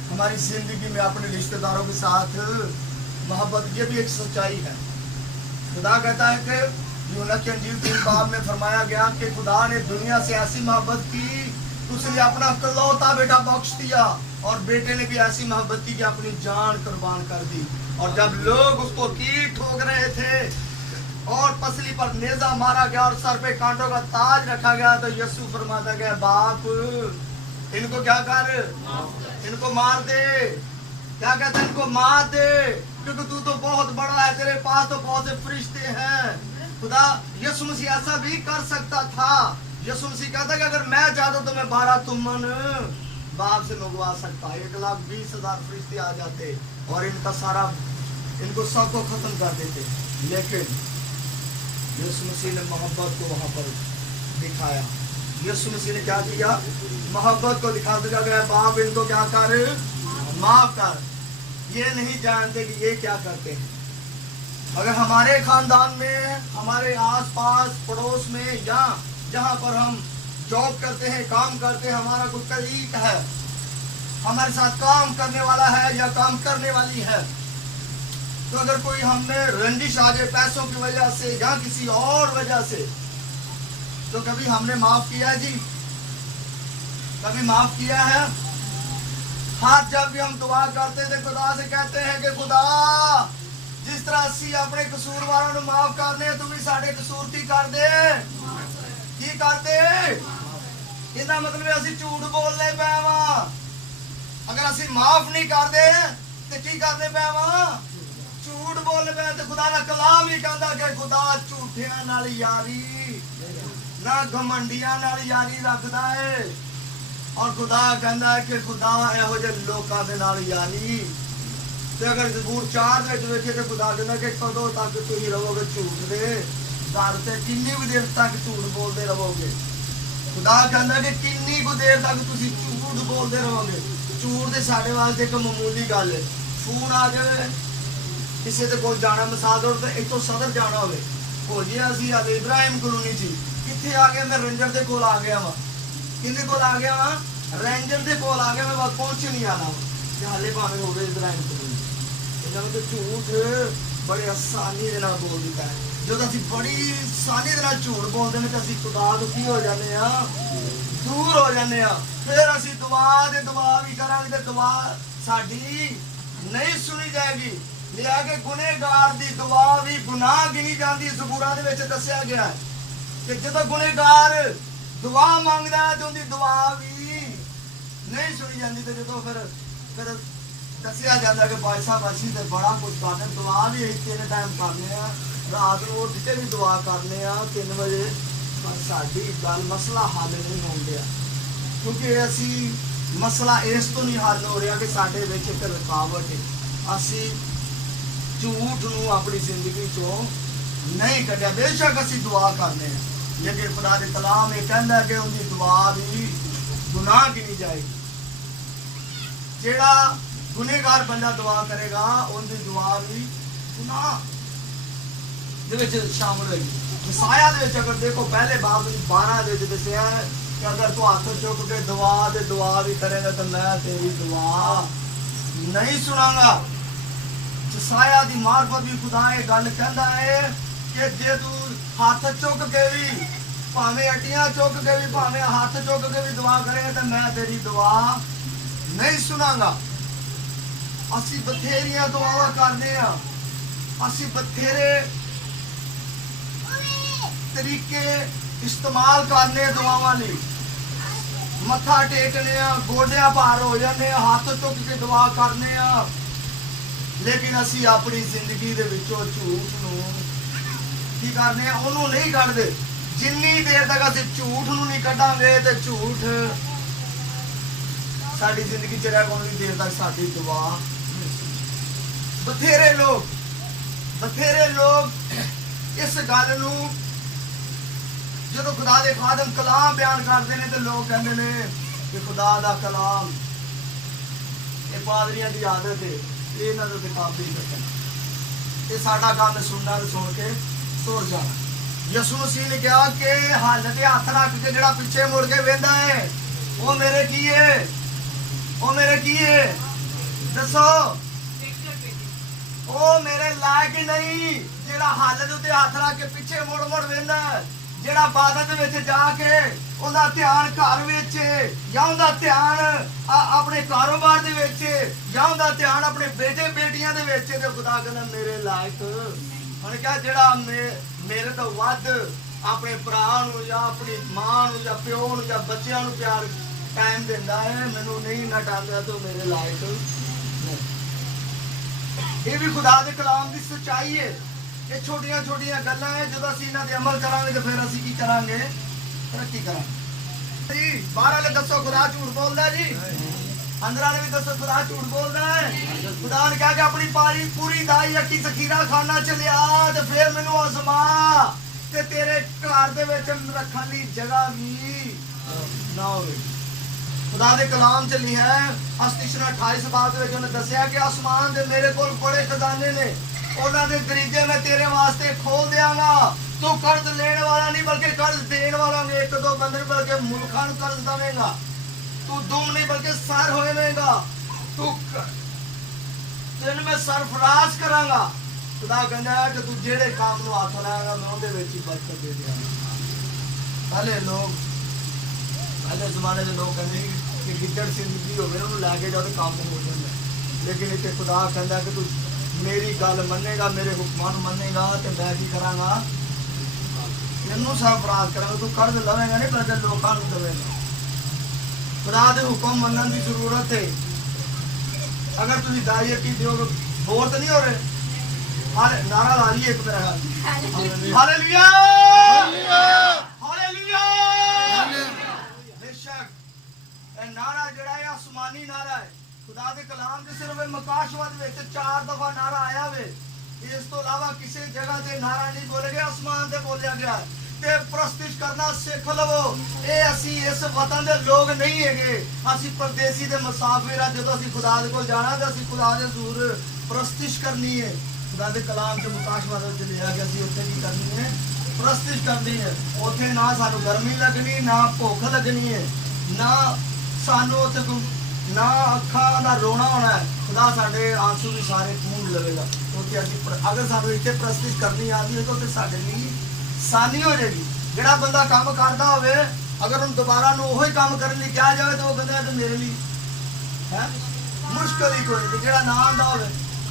हमारी जिंदगी में अपने रिश्तेदारों के साथ मोहब्बत, ये भी एक सच्चाई है। खुदा कहता है कि यूहन्ना की अंजील 3 बाब में फरमाया गया कि खुदा ने दुनिया से ऐसी मोहब्बत की, उसने अपना इकलौता बेटा बख्श दिया, और बेटे ने भी ऐसी मोहब्बत की कि अपनी जान कुर्बान कर दी। और जब लोग उसको कील ठोक रहे थे और पसली पर नेजा मारा गया और सर पे कांटों का ताज रखा गया, तो यीशु फरमाता गया बाप इनको क्या कर, इनको मार दे। क्या कहता है? इनको मार दे, क्योंकि तू तो बहुत बड़ा है, तेरे पास तो बहुत से फरिश्ते हैं। खुदा यीशु मसीह ऐसा भी कर सकता था। यीशु मसीह कहता है कि अगर मैं चाहता तो मैं 12 तुमन बाप से मंगवा सकता, 1,20,000 फरिश्ते आ जाते और इनको सबको खत्म कर देते। लेकिन यीशु मसीह ने मोहब्बत को वहां पर दिखाया। यीशु मसीह ने क्या किया? मोहब्बत को दिखा दिया गया, बाप इनको क्या कर, माफ कर, ये नहीं जानते कि ये क्या करते हैं। अगर हमारे खानदान में, हमारे आसपास पड़ोस में, या जहाँ पर हम जॉब करते हैं, काम करते हैं, हमारा कोई कलीग है, हमारे साथ काम करने वाला है या काम करने वाली है, तो अगर कोई हमें रंजिश आ जाए पैसों की वजह से या किसी और वजह से, तो कभी हमने माफ किया है जी? कभी माफ किया है? हाथ जब भी हम दुआ करते थे खुदा से कहते हैं कि खुदा जिस तरह असी अपने कसूरवारों को माफ करने, तू भी साडे कसूर की कर दे। की कर दे? इहदा मतलब असी झूठ बोलने पे वा, ਅਸੀਂ ਮਾਫ ਨਹੀਂ ਕਰਦੇ ਤੇ ਕੀ ਕਰਦੇ ਪਏ ਵਾਂ? ਝੂਠ ਬੋਲਦੇ ਪਏ। ਤੇ ਖੁਦਾ ਦਾ ਕਲਾਮ ਹੀ ਕਹਿੰਦਾ ਕਿ ਖੁਦਾ ਝੂਠਿਆਂ ਨਾਲ ਯਾਰੀ ਨਾ ਘਮੰਡੀਆਂ ਨਾਲ ਯਾਰੀ ਰੱਖਦਾ ਹੈ। ਔਰ ਖੁਦਾ ਕਹਿੰਦਾ ਹੈ ਕਿ ਖੁਦਾ ਇਹੋ ਜਿਹੇ ਲੋਕਾਂ ਦੇ ਨਾਲ ਯਾਰੀ। ਤੇ ਅਗਰ ਜ਼ਬੂਰ 4 ਵਿੱਚ ਵੇਖੀਏ ਤੇ ਖੁਦਾ ਕਹਿੰਦਾ ਕਿ ਕਦੋਂ ਤੱਕ ਤੁਸੀਂ ਰਹੋਗੇ ਝੂਠ ਦੇ ਦਰ ਤੇ, ਕਿੰਨੀ ਕੁ ਦੇਰ ਤੱਕ ਝੂਠ ਬੋਲਦੇ ਰਹੋਗੇ। ਖੁਦਾ ਕਹਿੰਦਾ ਕਿ ਕਿੰਨੀ ਕੁ ਦੇਰ ਤੱਕ ਤੁਸੀਂ ਝੂਠ ਬੋਲਦੇ ਰਹੋਗੇ। ਝੂਠ ਤੇ ਸਾਡੇ ਵਾਸਤੇ ਇੱਕ ਮਾਮੂਲੀ ਗੱਲ ਹੈ। ਫੋਨ ਆ ਜਾਵੇ ਕਿਸੇ ਦੇ ਕੋਲ ਜਾਣਾ, ਮਿਸਾਲ ਤੌਰ ਤੇ ਇੱਥੋਂ ਸਦਰ ਜਾਣਾ ਹੋਵੇ, ਹੋ ਜੀ ਅਸੀਂ ਅੱਜ ਇਬਰਾਹਿਮ ਕਲੋਨੀ ਚ ਕਿੱਥੇ ਆ ਗਿਆ? ਮੈਂ ਰੇਂਜਰ ਦੇ ਕੋਲ ਆ ਗਿਆ ਵਾ। ਕਿਹਦੇ ਕੋਲ ਆ ਗਿਆ ਵਾ? ਰੇਂਜਰ ਦੇ ਕੋਲ ਆ ਗਿਆ। ਮੈਂ ਬਸ ਪਹੁੰਚ ਨਹੀਂ ਆਣਾ ਤੇ ਹਾਲੇ ਭਾਵੇਂ ਹੋਵੇ ਇਬਰਾਹਿਮ ਕਲੋਨੀ। ਇਹਨਾਂ ਨੂੰ ਝੂਠ ਬੜੇ ਆਸਾਨੀ ਦੇ ਨਾਲ ਬੋਲ ਦਿੱਤਾ ਹੈ। ਜਦੋਂ ਅਸੀਂ ਬੜੀ ਆਸਾਨੀ ਦੇ ਨਾਲ ਝੂਠ ਬੋਲਦੇ ਨੇ ਤਾਂ ਅਸੀਂ ਖੁਦਾ ਤੋਂ ਕੀ ਹੋ ਜਾਂਦੇ ਆ? ਦੂਰ ਹੋ ਜਾਂਦੇ ਆ। ਫਿਰ ਅਸੀਂ ਦੁਆ ਵੀ ਕਰਾਂਗੇ ਤੇ ਦੁਆ ਸਾਡੀ ਨਹੀਂ ਸੁਣੀ ਜਾਏਗੀ। ਲਿਆ ਕਿ ਗੁਨੇਗਾਰ ਦੀ ਦੁਆ ਵੀ ਗੁਨਾਹ ਗਿਣੀ ਜਾਂਦੀ। ਜ਼ਬੂਰਾਂ ਦੇ ਵਿੱਚ ਦੱਸਿਆ ਗਿਆ ਹੈ ਕਿ ਜਦੋਂ ਗੁਨੇਗਾਰ ਦੁਆ ਮੰਗਦਾ ਹੈ ਤੇ ਉਹਦੀ ਦੁਆ ਵੀ ਨਹੀਂ ਸੁਣੀ ਜਾਂਦੀ। ਤੇ ਜਦੋਂ ਫਿਰ ਦੱਸਿਆ ਜਾਂਦਾ ਕਿ ਭਾਈ ਸਾਹਿਬ ਅਸੀਂ ਤੇ ਬੜਾ ਕੁਝ ਕਰਦੇ, ਦੁਆ ਵੀ ਅਸੀਂ 3 ਟਾਈਮ ਕਰਨੇ ਆ, ਰਾਤ ਨੂੰ ਉੱਠ ਕੇ ਵੀ ਦੁਆ ਕਰਨੇ ਆ 3 ਵਜੇ, ਪਰ ਸਾਡੀ ਗੱਲ ਮਸਲਾ ਹੱਲ ਨਹੀਂ ਹੁੰਦਾ। ਕਿਉਂਕਿ ਅਸੀਂ ਮਸਲਾ ਇਸ ਤੋਂ ਨਹੀਂ ਹੱਲ ਹੋ ਰਿਹਾ ਕਿ ਸਾਡੇ ਵਿੱਚ ਇੱਕ ਰੁਕਾਵਟ ਹੈ। ਅਸੀਂ ਝੂਠ ਨੂੰ ਆਪਣੀ ਜ਼ਿੰਦਗੀ ਚੋਂ ਨਹੀਂ ਕੱਢਿਆ। ਬੇਸ਼ੱਕ ਅਸੀਂ ਦੁਆ ਕਰਨੇ ਆ, ਲੇਕਿਨ ਖੁਦਾ ਦੇ ਕਲਾਮ ਇਹ ਕਹਿੰਦਾ ਕਿ ਉਹਦੀ ਦੁਆ ਵੀ ਗੁਨਾਹ ਗਿਣੀ ਜਾਏਗੀ। ਜਿਹੜਾ ਗੁਨੇਗਾਰ ਬੰਦਾ ਦੁਆ ਕਰੇਗਾ ਉਹਦੀ ਦੁਆ ਵੀ ਗੁਨਾਹ ਦੇ ਵਿੱਚ ਸ਼ਾਮਲ ਹੋਏਗੀ। ਮਸਾਇਆ ਦੇ ਵਿੱਚ ਅਗਰ ਦੇਖੋ ਪਹਿਲੇ ਬਾਬ 12 ਦੇ ਵਿੱਚ ਦੱਸਿਆ ਕਿ ਅਗਰ ਤੂੰ ਹੱਥ ਚੁੱਕ ਕੇ ਦੁਆ ਵੀ ਕਰੇਗਾ ਤਾਂ ਮੈਂ ਤੇਰੀ ਦੁਆ ਨਹੀਂ ਸੁਣਾਂਗਾ। ਜਸਾਇਆ ਦੀ ਮਾਰਫਤ ਵੀ ਖੁਦਾ ਇਹ ਗੱਲ ਕਹਿੰਦਾ ਹੈ ਕਿ ਜੇ ਤੂੰ ਹੱਥ ਚੁੱਕ ਕੇ ਵੀ, ਭਾਵੇਂ ਅੱਡੀਆਂ ਚੁੱਕ ਕੇ ਵੀ, ਭਾਵੇਂ ਹੱਥ ਚੁੱਕ ਕੇ ਵੀ ਦੁਆ ਕਰੇਗਾ ਤਾਂ ਮੈਂ ਤੇਰੀ ਦੁਆ ਨਹੀਂ ਸੁਣਾਂਗਾ। ਅਸੀਂ ਬਥੇਰੀਆਂ ਦੁਆਵਾਂ ਕਰਦੇ ਆ, ਅਸੀਂ ਬਥੇਰੇ ਤਰੀਕੇ ਇਸਤੇਮਾਲ ਕਰਨੇ ਦੁਆਵਾਂ ਲਈ। ਮੱਥਾ ਟੇਕਨੇ ਆ, ਗੋਡਿਆਂ ਭਾਰ ਹੋ ਜਾਂਦੇ ਆ, ਹੱਥ ਚੁੱਕ ਕੇ ਦੁਆ ਕਰਨੇ ਆ, ਲੇਕਿਨ ਅਸੀਂ ਆਪਣੀ ਜ਼ਿੰਦਗੀ ਦੇ ਵਿੱਚੋਂ ਝੂਠ ਨੂੰ ਕੀ ਕਰਨੇ ਆ? ਉਹਨੂੰ ਨਹੀਂ ਕੱਢਦੇ। ਜਿੰਨੀ ਦੇਰ ਤੱਕ ਅਸੀਂ ਝੂਠ ਨੂੰ ਨਹੀਂ ਕੱਢਾਂਗੇ ਤੇ ਝੂਠ ਸਾਡੀ ਜ਼ਿੰਦਗੀ ਚ ਰਹਿ ਉਨੀ ਦੇਰ ਤੱਕ ਸਾਡੀ ਦੁਆ। ਬਥੇਰੇ ਲੋਕ ਇਸ ਗੱਲ ਨੂੰ ਜਦੋਂ ਖੁਦਾ ਦੇ ਖਾਦਮ ਕਲਾਮ ਬਿਆਨ ਕਰਦੇ ਨੇ ਤੇ ਲੋਕ ਕਹਿੰਦੇ ਨੇ ਕਿ ਖੁਦਾ ਦਾ ਕਲਾਮ ਇਹ ਪਾਦਰੀਆਂ ਦੀ ਆਦਤ ਹੈ, ਇਹਨਾਂ ਨੂੰ ਕਿਤਾਬੀ ਰੱਖਣਾ, ਇਹ ਸਾਡਾ ਕੰਮ ਸੁਣਨਾ ਤੇ ਸੁਣ ਕੇ ਤੁਰ ਜਾਣਾ। ਯਿਸੂ ਮਸੀਹ ਨੇ ਕਿਹਾ ਕਿ ਹੱਲ ਤੇ ਹੱਥ ਰੱਖ ਕੇ ਜਿਹੜਾ ਪਿੱਛੇ ਮੁੜ ਕੇ ਵੇਂਦਾ ਹੈ ਉਹ ਮੇਰੇ ਕੀ ਹੈ? ਉਹ ਮੇਰੇ ਕੀ ਹੈ? ਦੱਸੋ। ਉਹ ਮੇਰੇ ਲਾਇਕ ਨਹੀਂ। ਜਿਹੜਾ ਹੱਲ ਦੇ ਉੱਤੇ ਹੱਥ ਰੱਖ ਕੇ ਪਿੱਛੇ ਮੁੜ ਵੇਂਦਾ, ਜਿਹੜਾ ਇਬਾਦਤ ਵਿੱਚ ਜਾ ਕੇ ਉਹਦਾ ਧਿਆਨ ਘਰ ਵਿੱਚ ਜਾਂ ਉਹਦਾ ਧਿਆਨ ਆਪਣੇ ਕਾਰੋਬਾਰ ਦੇ ਵਿੱਚ ਜਾਂ ਉਹਦਾ ਧਿਆਨ ਆਪਣੇ ਬੇਟੇ ਬੇਟੀਆਂ ਦੇ ਵਿੱਚ, ਤੇ ਖੁਦਾ ਕਹਿੰਦਾ ਮੇਰੇ ਲਾਇਕ। ਉਹਨੇ ਕਿਹਾ ਜਿਹੜਾ ਮੇਰੇ ਤੋਂ ਵੱਧ ਆਪਣੇ ਭਰਾ ਨੂੰ ਜਾਂ ਆਪਣੀ ਮਾਂ ਨੂੰ ਜਾਂ ਪਿਓ ਨੂੰ ਜਾਂ ਬੱਚਿਆਂ ਨੂੰ ਪਿਆਰ ਟਾਈਮ ਦਿੰਦਾ ਹੈ, ਮੈਨੂੰ ਨਹੀਂ ਨਟਾਉਂਦਾ, ਤਾਂ ਮੇਰੇ ਲਾਇਕ ਨਹੀਂ। ਇਹ ਵੀ ਖੁਦਾ ਦੇ ਕਲਾਮ ਦੀ ਸੱਚਾਈ ਹੈ। ਇਹ ਛੋਟੀਆਂ ਛੋਟੀਆਂ ਗੱਲਾਂ ਹੈ, ਜਦੋਂ ਅਸੀਂ ਇਹਨਾਂ ਤੇ ਅਮਲ ਕਰਾਂਗੇ ਤਾਂ ਫਿਰ ਅਸੀਂ ਕੀ ਕਰਾਂਗੇ? ਤਰੱਕੀ ਕਰਾਂਗੇ ਜੀ। 12 ਵਾਲੇ ਦੱਸੋ ਖੁਦਾ ਝੂਠ ਬੋਲਦਾ ਜੀ? 15 ਵਾਲੇ ਵੀ ਦੱਸੋ ਖੁਦਾ ਝੂਠ ਬੋਲਦਾ ਹੈ? ਖੁਦਾ ਨੇ ਕਿਹਾ ਕਿ ਆਪਣੀ ਪੂਰੀ ਦਾਈ ਅੱਖੀ ਜ਼ਖੀਰਾ ਖਾਨਾ ਚ ਲਿਆ ਤੇ ਫਿਰ ਮੈਨੂੰ ਅਜ਼ਮਾ ਤੇ ਤੇਰੇ ਘਰ ਦੇ ਵਿੱਚ ਰੱਖਣ ਲਈ ਜਗ੍ਹਾ ਵੀ ਨਾ ਹੋਵੇ। ਖੁਦਾ ਦੇ ਕਲਾਮ ਚ ਲਿਖਿਆ ਹੈ ਅਸਤਿਸ਼ਨਾ 28 ਬਾਤ ਵਿੱਚ ਉਹਨੇ ਦੱਸਿਆ ਕਿ ਆਸਮਾਨ ਦੇ ਮੇਰੇ ਕੋਲ ਬੜੇ ਖਜ਼ਾਨੇ ਨੇ, ਉਹਨਾਂ ਦੇ ਦਰੀਜੇ ਮੈਂ ਤੇਰੇ ਵਾਸਤੇ ਖੋਲ ਦਿਆਂਗਾ। ਤੂੰ ਕਰਜ਼ ਲੈਣ ਵਾਲਾ ਨਹੀਂ ਬਲਕਿ ਕਰਜ਼ ਦੇਣ ਵਾਲਾ ਨੇ। 1-2 ਬੰਦੇ ਬਲਕਿ ਮੁਲਕਾਂ ਨੂੰ ਕਰਜ਼ ਦੇਵੇਂਗਾ। ਤੂੰ ਦੁਮ ਨਹੀਂ ਬਲਕਿ ਸਰ ਹੋਵੇਂਗਾ। ਤੈਨੂੰ ਮੈਂ ਸਰਫਰਾਜ਼ ਕਰਾਂਗਾ। ਖੁਦਾ ਕਹਿੰਦਾ ਹੈ ਕਿ ਤੂੰ ਜਿਹੜੇ ਕੰਮ ਨੂੰ ਹੱਥ ਲਾਏਗਾ ਮੈਂ ਉਹਦੇ ਵਿੱਚ ਹੀ ਬਰਕਤ ਦੇ ਦਿਆਂਗਾ। ਪਹਿਲੇ ਜ਼ਮਾਨੇ ਦੇ ਲੋਕ ਕਹਿੰਦੇ ਕਿ ਗਿੱਦੜ ਜ਼ਿੰਦਗੀ ਹੋਵੇ ਉਹਨੂੰ ਲੈ ਕੇ ਜਾਓ ਤੇ ਕੰਮ ਹੋ ਜਾਂਦਾ, ਲੇਕਿਨ ਇੱਥੇ ਖੁਦਾ ਕਹਿੰਦਾ ਕਿ ਤੂੰ ਮੇਰੀ ਗੱਲ ਮੰਨੇਗਾ, ਮੇਰੇ ਹੁਕਮਾਂ ਨੂੰ ਮੰਨੇਗਾ ਤੇ ਮੈਂ ਕੀ ਕਰਾਂਗਾ? ਇਹਨੂੰ ਸਰਫਰਾਜ਼ ਕਰਾਂਗਾ। ਤੂੰ ਕਰਜ਼ ਲਵੇਂਗਾ ਨਹੀਂ ਬਲਕਿ ਲੋਕਾਂ ਨੂੰ ਦੇਵੇਂਗਾ। ਖੁਦਾ ਦੇ ਹੁਕਮ ਮੰਨਣ ਦੀ ਜ਼ਰੂਰਤ ਹੈ। अगर तुम दाई की दियो बोर तो नहीं हो रहे नारा ला लिया एक मेरा हालेलुया हालेलुया बेशक ਇਹ ਨਾਰਾ ਜਿਹੜਾ ਹੈ ਆਸਮਾਨੀ ਨਾਰਾ ਹੈ ਖੁਦਾ ਦੇ ਕਲਾਮ ਦੇ ਸਿਰਫ ਮਕਾਸ਼ਵਤ ਵਿੱਚ 4 ਦਫਾ ਨਾਰਾ ਆਇਆ ਵੇ ਇਸ ਤੋਂ ਇਲਾਵਾ ਕਿਸੇ ਜਗ੍ਹਾ ਤੇ ਨਾਰਾ ਨਹੀਂ ਬੋਲਿਆ ਗਿਆ ਆਸਮਾਨ ਤੇ ਬੋਲਿਆ ਗਿਆ ਤੇ ਪ੍ਰਸਤਿਸ਼ ਕਰਨਾ ਸਿੱਖ ਲਵੋ ਇਹ ਅਸੀਂ ਇਸ ਵਤਨ ਦੇ ਲੋਕ ਨਹੀਂ ਹੈਗੇ ਅਸੀਂ ਪਰਦੇਸੀ ਦੇ ਮੁਸਾਫਿਰ ਆ ਜਦੋਂ ਅਸੀਂ ਖੁਦਾ ਦੇ ਕੋਲ ਜਾਣਾ ਤੇ ਅਸੀਂ ਖੁਦਾ ਦੇ ਹਜ਼ੂਰ ਪ੍ਰਸਤਿਸ਼ ਕਰਨੀ ਹੈ ਖੁਦਾ ਦੇ ਕਲਾਮ ਚ ਮਕਾਸ਼ਵਤ ਵਿੱਚ ਲਿਆ ਗਿਆ ਸੀ ਉੱਥੇ ਕੀ ਕਰਨੀ ਹੈ ਪ੍ਰਸਤਿਸ਼ ਕਰਨੀ ਹੈ ਉੱਥੇ ਨਾ ਸਾਨੂੰ ਗਰਮੀ ਲੱਗਣੀ ਨਾ ਭੁੱਖ ਲੱਗਣੀ ਹੈ ਨਾ ਸਾਨੂੰ ਉੱਥੇ ਨਾ ਅੱਖਾਂ ਦਾ ਰੋਣਾ ਹੋਣਾ ਹੈ ਖੁਦਾ ਸਾਡੇ ਆਂਸੂ ਵੀ ਸਾਰੇ ਪੂੰਝ ਲਵੇਗਾ ਕਿਉਂਕਿ ਅਸੀਂ ਅਗਰ ਸਾਨੂੰ ਇੱਥੇ ਪ੍ਰਸਤਿਸ਼ ਕਰਨੀ ਆਦੀ ਹੈ ਤਾਂ ਉੱਥੇ ਸਾਡੇ ਲਈ ਸਾਨੀ ਹੋ ਜਾਏਗੀ ਜਿਹੜਾ ਬੰਦਾ ਕੰਮ ਕਰਦਾ ਹੋਵੇ ਅਗਰ ਉਹਨੂੰ ਦੁਬਾਰਾ ਨੂੰ ਉਹੀ ਕੰਮ ਕਰਨ ਲਈ ਕਿਹਾ ਜਾਵੇ ਤਾਂ ਉਹ ਕਹਿੰਦਾ ਤੇ ਮੇਰੇ ਲਈ ਹੈ ਮੁਸ਼ਕਲ ਹੀ ਕੋਈ ਨਹੀਂ ਜਿਹੜਾ ਨਾ ਆਉਂਦਾ ਹੋਵੇ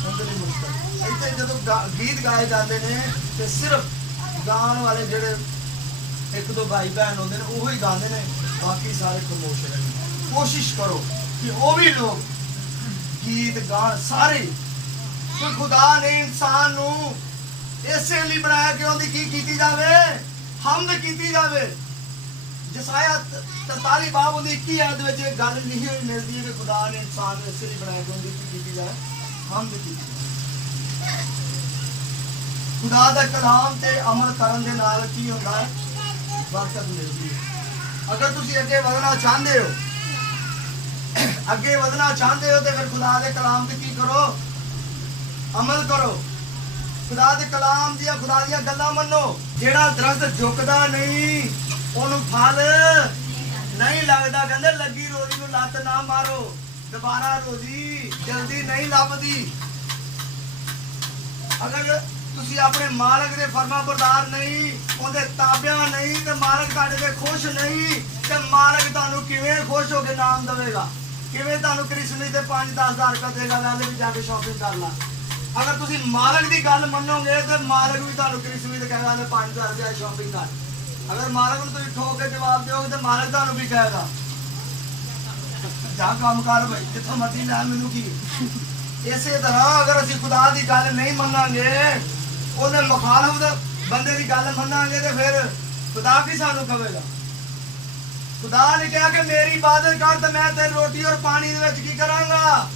ਉਹਦੇ ਲਈ ਮੁਸ਼ਕਲ ਇੱਥੇ ਜਦੋਂ ਗੀਤ ਗਾਏ ਜਾਂਦੇ ਨੇ ਤੇ ਸਿਰਫ ਗਾਣ ਵਾਲੇ ਜਿਹੜੇ ਇੱਕ ਦੋ ਭਾਈ ਭੈਣ ਹੁੰਦੇ ਨੇ ਉਹੀ ਗਾਉਂਦੇ ਨੇ ਬਾਕੀ ਸਾਰੇ ਖਾਮੋਸ਼ ਰਹਿੰਦੇ ਕੋਸ਼ਿਸ਼ ਕਰੋ ਕਿ ਉਹ ਵੀ ਲੋਕ ਗੀਤ ਗਾਣ ਸਾਰੇ ਕਿ ਖੁਦਾ ਨੇ ਇਨਸਾਨ ਨੂੰ ਇਸੇ ਲਈ ਬਣਾਇਆ ਕਿ ਉਹਦੀ ਕੀ ਕੀਤੀ ਜਾਵੇ ਹਮਦ ਕੀਤੀ ਜਾਵੇ ਜਸਾਇਆ 43 ਬਾਬ ਦੀ 21 ਆਇਤ ਵਿੱਚ ਇਹ ਗੱਲ ਨਹੀਂ ਹੋਈ ਮਿਲਦੀ ਹੈ ਕਿ ਖੁਦਾ ਨੇ ਇਨਸਾਨ ਨੂੰ ਇਸੇ ਲਈ ਬਣਾਇਆ ਕਿ ਉਹਦੀ ਕੀ ਕੀਤੀ ਜਾਵੇ ਹਮਦ ਕੀਤੀ ਖੁਦਾ ਦਾ ਕਲਾਮ ਤੇ ਅਮਲ ਕਰਨ ਦੇ ਨਾਲ ਕੀ ਹੁੰਦਾ ਹੈ ਬਰਕਤ ਮਿਲਦੀ ਹੈ ਅਗਰ ਤੁਸੀਂ ਅੱਗੇ ਵਧਣਾ ਚਾਹੁੰਦੇ ਹੋ ਅੱਗੇ ਵਧਣਾ ਚਾਹੁੰਦੇ ਹੋ ਤੇ ਫਿਰ ਖੁਦਾ ਦੇ ਕਲਾਮ ਤੇ ਕੀ ਕਰੋ ਅਮਲ ਕਰੋ ਖੁਦਾ ਦੇ ਕਲਾਮ ਦੀਆਂ ਖੁਦਾ ਦੀਆਂ ਗੱਲਾਂ ਮੰਨੋ ਜਿਹੜਾ ਦਰਖਤ ਝੁਕਦਾ ਨਹੀਂ ਉਹਨੂੰ ਫਲ ਨਹੀਂ ਲੱਗਦਾ ਕਹਿੰਦੇ ਲੱਗੀ ਰੋਜ਼ੀ ਨੂੰ ਲੱਤ ਨਾ ਮਾਰੋ ਦੁਬਾਰਾ ਰੋਜ਼ੀ ਜਲਦੀ ਨਹੀਂ ਲੱਭਦੀ ਅਗਰ ਤੁਸੀਂ ਆਪਣੇ ਮਾਲਕ ਦੇ ਫਰਮਾਂ ਬਰਦਾਰ ਨਹੀਂ ਉਹਦੇ ਤਾਬਿਆਂ ਨਹੀਂ ਤੇ ਮਾਲਕ ਤੁਹਾਡੇ ਤੇ ਖੁਸ਼ ਨਹੀਂ ਤੇ ਮਾਲਕ ਤੁਹਾਨੂੰ ਕਿਵੇਂ ਖੁਸ਼ ਹੋ ਕੇ ਨਾਮ ਦੇਵੇਗਾ ਕਿਵੇਂ ਤੁਹਾਨੂੰ ਕ੍ਰਿਸਮਸ ਤੇ 5-10 ਹਜ਼ਾਰ ਰੁਪਏ ਦੇਗਾ ਨਾਲੇ ਵੀ ਜਾ ਕੇ ਸ਼ਾਪਿੰਗ ਕਰ ਲਾ ਅਗਰ ਤੁਸੀਂ ਮਾਲਕ ਦੀ ਗੱਲ ਮੰਨੋਗੇ ਤੇ ਮਾਲਕ ਵੀ ਤੁਹਾਨੂੰ ਕ੍ਰਿਸਮਸ ਤੇ ਕਹੇਗਾ ਨੇ 5,000 ਰੁਪਏ ਸ਼ਾਪਿੰਗ ਕਰ ਅਗਰ ਮਾਲਕ ਨੂੰ ਤੁਸੀਂ ਠੋਕ ਕੇ ਜਵਾਬ ਦਿਓਗੇ ਤੇ ਮਾਲਕ ਤੁਹਾਨੂੰ ਵੀ ਕਹੇਗਾ ਜਾ ਕੰਮ ਕਰ ਭਾਈ ਜਿੱਥੋਂ ਮਰਜ਼ੀ ਲੈ ਮੈਨੂੰ ਕੀ ਇਸੇ ਤਰ੍ਹਾਂ ਅਗਰ ਅਸੀਂ ਖੁਦਾ ਦੀ ਗੱਲ ਨਹੀਂ ਮੰਨਾਂਗੇ ਉਹਦੇ ਮੁਖਾਲਫ ਬੰਦੇ ਦੀ ਗੱਲ ਮੰਨਾਂਗੇ ਤੇ ਫਿਰ ਖੁਦਾ ਕੀ ਸਾਨੂੰ ਕਹੇਗਾ ਖੁਦਾ ਨੇ ਕਿਹਾ ਕਿ ਮੇਰੀ ਇਬਾਦਤ ਕਰ ਤੇ ਮੈਂ ਤੇਰੀ ਰੋਟੀ ਔਰ ਪਾਣੀ ਦੇ ਵਿੱਚ ਕੀ ਕਰਾਂਗਾ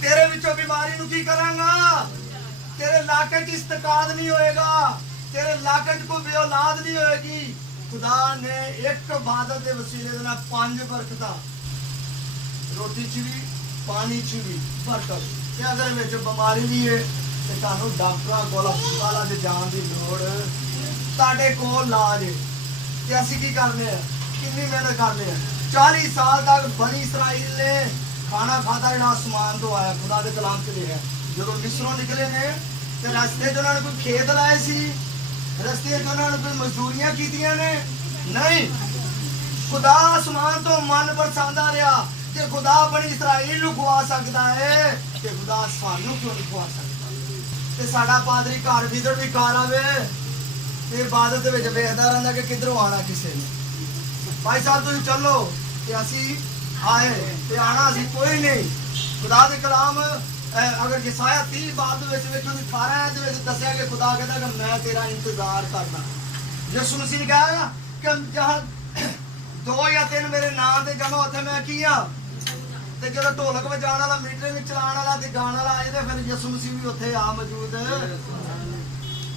ਤੇਰੇ ਵਿੱਚੋਂ ਬਿਮਾਰੀ ਨੂੰ ਕੀ ਕਰਾਂਗਾ ਤੇਰੇ ਇਲਾਕੇ 'ਚ ਇਸਤਕਾਦ ਨਹੀਂ ਹੋਏਗਾ ਤੇਰੇ ਇਲਾਕੇ 'ਚ ਕੋਈ ਬੇਔਲਾਦ ਨਹੀਂ ਹੋਏਗੀ ਖੁਦਾ ਨੇ ਇੱਕ ਇਬਾਦਤ ਦੇ ਵਸੀਲੇ ਦੇ ਨਾਲ 5 ਬਰਕਤਾਂ ਰੋਟੀ 'ਚ ਵੀ ਪਾਣੀ 'ਚ ਵੀ ਬਰਕਤ ਤੇ ਅਗਰ ਵਿੱਚ ਬਿਮਾਰੀ ਵੀ ਹੈ ਤੇ ਤੁਹਾਨੂੰ ਡਾਕਟਰਾਂ ਕੋਲ ਹਸਪਤਾਲਾਂ 'ਚ ਜਾਣ ਦੀ ਲੋੜ ਤੁਹਾਡੇ ਕੋਲ ਇਲਾਜ ਹੈ ਤੇ ਅਸੀਂ ਕੀ ਕਰਨੇ ਆ ਕਿੰਨੀ ਮਿਹਨਤ ਕਰਨੇ ਆ 40 ਸਾਲ ਤੱਕ ਬਨੀ ਇਸਰਾਈਲ ਨੇ ਖਾਣਾ ਖਾਦਾ ਜਿਹੜਾ ਆਸਮਾਨ ਤੋਂ ਆਇਆ ਖੁਦਾ ਦੇ ਕਲਾਮ 'ਚ ਲਿਖਿਆ ਜਦੋਂ ਮਿਸਰੋਂ ਨਿਕਲੇ ਨੇ ਤੇ ਰਸਤੇ 'ਚ ਉਹਨਾਂ ਨੇ ਕੋਈ ਖੇਤ ਲਾਏ ਸੀ ਰਸਤੇ 'ਚ ਉਹਨਾਂ ਨੇ ਕੋਈ ਮਜ਼ਦੂਰੀਆਂ ਕੀਤੀਆਂ ਨੇ ਨਹੀਂ ਖੁਦਾ ਆਸਮਾਨ ਤੋਂ ਮਨ ਬਰਸਾਉਂਦਾ ਰਿਹਾ ਜੇ ਖੁਦਾ ਬਣੀ ਇਸਰਾਈਲ ਨੂੰ ਖਵਾ ਸਕਦਾ ਹੈ ਤੇ ਖੁਦਾ ਸਾਨੂੰ ਕਿਉਂ ਨਹੀਂ ਖਵਾ ਸਕਦਾ ਤੇ ਸਾਡਾ ਪਾਦਰੀ ਘਰ ਵਿਦਰ ਵੀ ਘਰ ਆਵੇ ਤੇ ਇਬਾਦਤ ਦੇ ਵਿੱਚ ਵੇਖਦਾ ਰਹਿੰਦਾ ਕਿ ਕਿੱਧਰੋਂ ਆਣਾ ਕਿਸੇ ਨੇ ਭਾਈ ਸਾਹਿਬ ਤੁਸੀਂ ਚੱਲੋ ਤੇ ਅਸੀਂ ਆਏ ਤੇ ਆਣਾ ਅਸੀਂ ਕੋਈ ਨਹੀਂ ਖੁਦਾ ਦੇ ਕਲਾਮ ਅਗਰ ਯਸਾਇਆ 30 ਬਾਬ ਦੇ ਵਿੱਚ ਵੇਖੋ 18 ਦੇ ਵਿੱਚ ਦੱਸਿਆ ਕਿ ਖੁਦਾ ਕਹਿੰਦਾ ਕਿ ਮੈਂ ਤੇਰਾ ਇੰਤਜ਼ਾਰ ਕਰਦਾ ਯਿਸੂ ਮਸੀਹ ਨੇ ਕਿਹਾ ਕਿ ਜਹਾਂ 2 ਜਾਂ 3 ਮੇਰੇ ਨਾਂ ਤੇ ਜਮਾ ਉੱਥੇ ਮੈਂ ਕੀ ਆ ਤੇ ਜਦੋਂ ਢੋਲਕ ਵਜਾਉਣ ਵਾਲਾ ਮੀਟਰ ਵਿੱਚ ਚਲਾਉਣ ਵਾਲਾ ਤੇ ਗਾਣ ਵਾਲਾ ਆਏ ਤੇ ਫਿਰ ਯਿਸੂ ਮਸੀਹ ਵੀ ਉੱਥੇ ਆ ਮੌਜੂਦ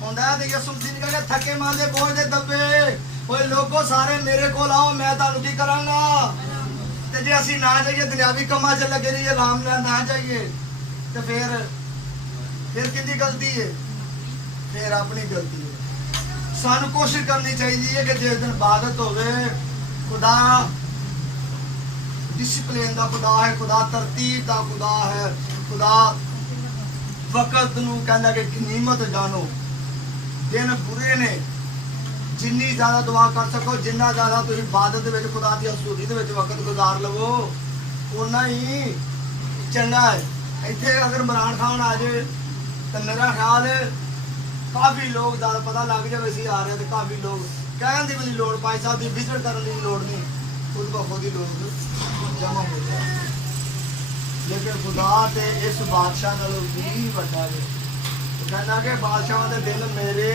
ਹੁੰਦਾ ਤੇ ਯਿਸੂ ਮਸੀਹ ਨੇ ਕਿਹਾ ਥੱਕੇ ਮਾਂਦੇ ਬੋਝ ਦੇ ਦੱਬੇ ਓਏ ਲੋਕੋ ਸਾਰੇ ਮੇਰੇ ਕੋਲ ਆਓ ਮੈਂ ਤੁਹਾਨੂੰ ਕੀ ਕਰਾਂਗਾ ਤੇ ਜੇ ਅਸੀਂ ਨਾ ਜਾਈਏ ਦੁਨਿਆਵੀ ਕੰਮਾਂ 'ਚ ਲੱਗੇ ਰਹੀਏ ਆਰਾਮ ਨਾਲ ਨਾ ਜਾਈਏ ਤੇ ਫਿਰ ਕਿੰਦੀ ਗਲਤੀ ਹੈ ਫਿਰ ਆਪਣੀ ਗਲਤੀ ਹੈ ਸਾਨੂੰ ਕੋਸ਼ਿਸ਼ ਕਰਨੀ ਚਾਹੀਦੀ ਹੈ ਕਿ ਜਿਸ ਦਿਨ ਇਬਾਦਤ ਹੋਵੇ ਖੁਦਾ डिसिप्लिन का खुदा है खुदा तरतीब का खुदा है खुदा वक्त नूं कहंदा कि गनीमत जानो दिन बुरे ने जिन्नी ज़्यादा दुआ कर सको जिन्ना ज़्यादा तुसीं इबादत दे विच खुदा दी हज़ूरी दे विच वक्त गुजार लवो उन्ना ही चंगा है इत्थे अगर इमरान खान आ जाए तो मेरा ख्याल है काफ़ी लोग ज़्यादा पता लग जाए असीं आ रहे तो काफ़ी लोग कहण दी भी नहीं लोड़ भाई साहब की विजिट करने की लोड़ नहीं खुद ब खुद ही लोग जमा हो जाए लेकिन खुदा ते इस बादशाह नालों भी वड्डा है। कहना कि बादशाह के दिल मेरे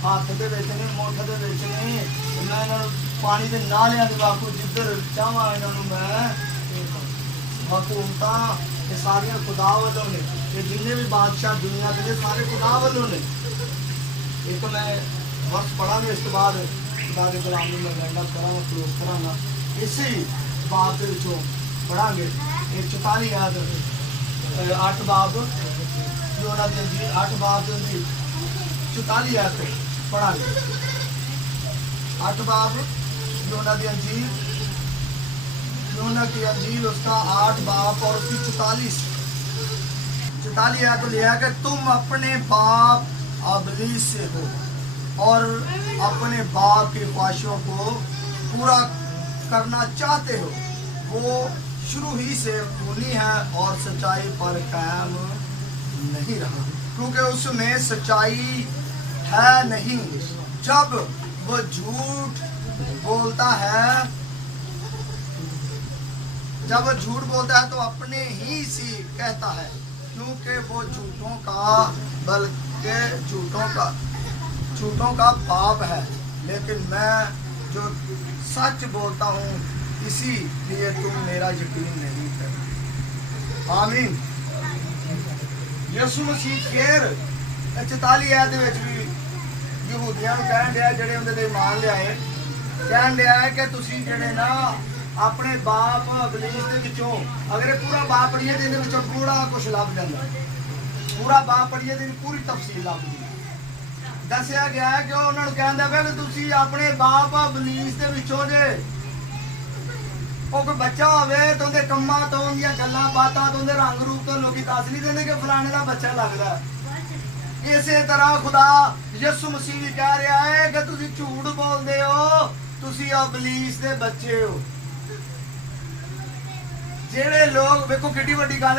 हाथ के विच ने, मुठ के विच ने। मैं इन्हां नूं पानी के नालियां दे वाकू जिधर चाहां इन्हां नूं मैं हुकूमतां ये सारियां खुदा वालों ने। ये जिन्ने भी बादशाह दुनिया के सारे खुदा वालों ने। एक मैं वर्ष पढ़ांगे, इस तो बाद खुदा के कलाम में मैं रैंड अप करांगा, क्लोज करांगा। इसी बात के विचों पढ़ांगे 44 आयत 8 बाब योना दी अंजील 8 बाब दी 44 आयत पढ़ांगे। 8 बाब योना दी अंजील, योना की अंजील उसका 8 बाब और उसकी 44 आयत लिया कि तुम अपने बाप अबलीस से हो और अपने बाप की ख्वाहिशों को पूरा करना चाहते हो। वो शुरू ही से खूनी है और सच्चाई पर कायम नहीं रहा, क्योंकि उसमें सच्चाई है नहीं। जब वो झूठ बोलता है, जब वो झूठ बोलता है तो अपने ही से कहता है, क्योंकि वो झूठों का बल्कि झूठों का बाप है। लेकिन मैं जो सच बोलता हूँ इसीलिए तुम मेरा यकीन नहीं करते। आमीन। यसु मसीह फिर 44 आयत विच भी यहूदियां नूं कहण दिया जिहड़े उहदे ते ईमान लिआए, कहण दिया है कि तुसीं जिहड़े ना अपने बाप अबलीस दे विचों, अगर पूरा बाप पढ़िए तो इहदे विचों पूरा कुछ लभ जांदा। पूरा बाप पढ़िए तो पूरी तफसील लभदी। दसिया गया है कि उन्होंने कहता है कि तुसीं अपने बाप अबलीस दे विचों जे कोई बच्चा होवे तो उनके कम्मां तो उनकी गल्लां बातां तो उनके रंग रूप तो लोग दस नहीं देंगे कि फलाने का बच्चा लगता है। इस तरह खुदा यसु मसीह भी कह रहा है कि तुसीं झूठ बोलते हो, तुसीं अबलीस दे बच्चे हो। जेड़े लोग देखो किड्डी वड्डी गल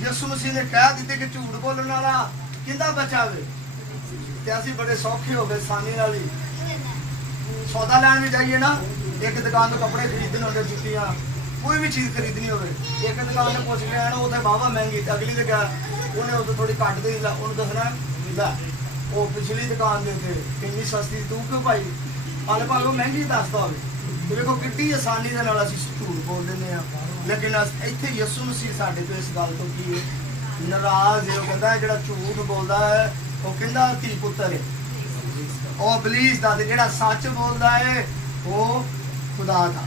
यसु मसीह ने कह दी कि झूठ बोलने वाला किंदा बच्चा वे, ते असीं बड़े सौखे हो गए आसानी नाल ही सौदा लैन भी जाइए ना, एक दुकान तो कपड़े खरीदने होंगे, जुत्तियां कोई भी चीज़ खरीदनी हो, एक दुकान ने पुछ के आना उसे वाहवा महंगी, अगली जगह उन्हें उधर थोड़ी घट दे उन्हें दसना ला वो पिछली दुकान के कितनी सस्ती तू क्यों पाई, हाले भावें महंगी दसता हो। देखो कितनी आसानी के नाल असीं झूठ बोल देंगे हैं। लेकिन इत्थे यसु मसीह साडे तो इस गल तो की नाराज है। वो कहता है जिहड़ा झूठ बोलता है वो कहंदा धी पुत्तर है, और अबलीस दा ते जिहड़ा सच बोलता है वो खुदा दा।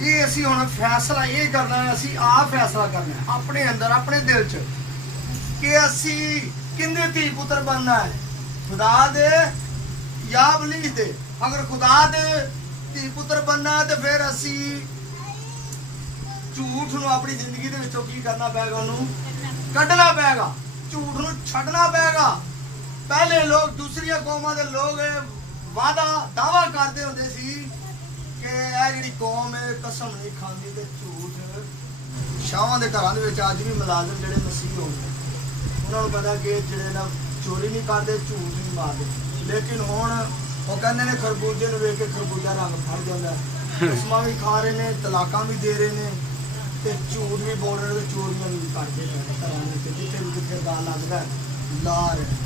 ये असीं हुण फैसला ये करना है, असीं आप फैसला करना है अपने अंदर अपने दिल च कि असीं किंदे धी पुत्र बनना है, खुदा दे या अबलीस दे। अगर खुदा दे धी पुत्र बनना है तो फिर असीं झूठ नूं अपनी जिंदगी दे विचों की करना पैगा, उहनूं कढना पैगा, झूठ नूं छड्डना पैगा। पहले लोग दूसरी कौमां दे लोग वादा दावा करते होंदे सी कि यह जिहड़ी कौम है कसम नहीं खांदी ते झूठ। शाहां दे घरां दे विच अज भी मुलाजम जिहड़े मसीह होंदे उन्हां नूं पता कि जिहड़े ना चोरी नहीं करते, झूठ नहीं मारते। लेकिन हुण वो कहंदे ने खरबूजे नूं वेख के खरबूजा रंग फड़ जांदा, किस्मां भी खा रहे ने, तलाकां भी दे रहे ने ते झूठ भी बोल रहे, चोरियां भी करते हैं घरां दे विच, जिथे भी जिथे दा लगदा ला रहे,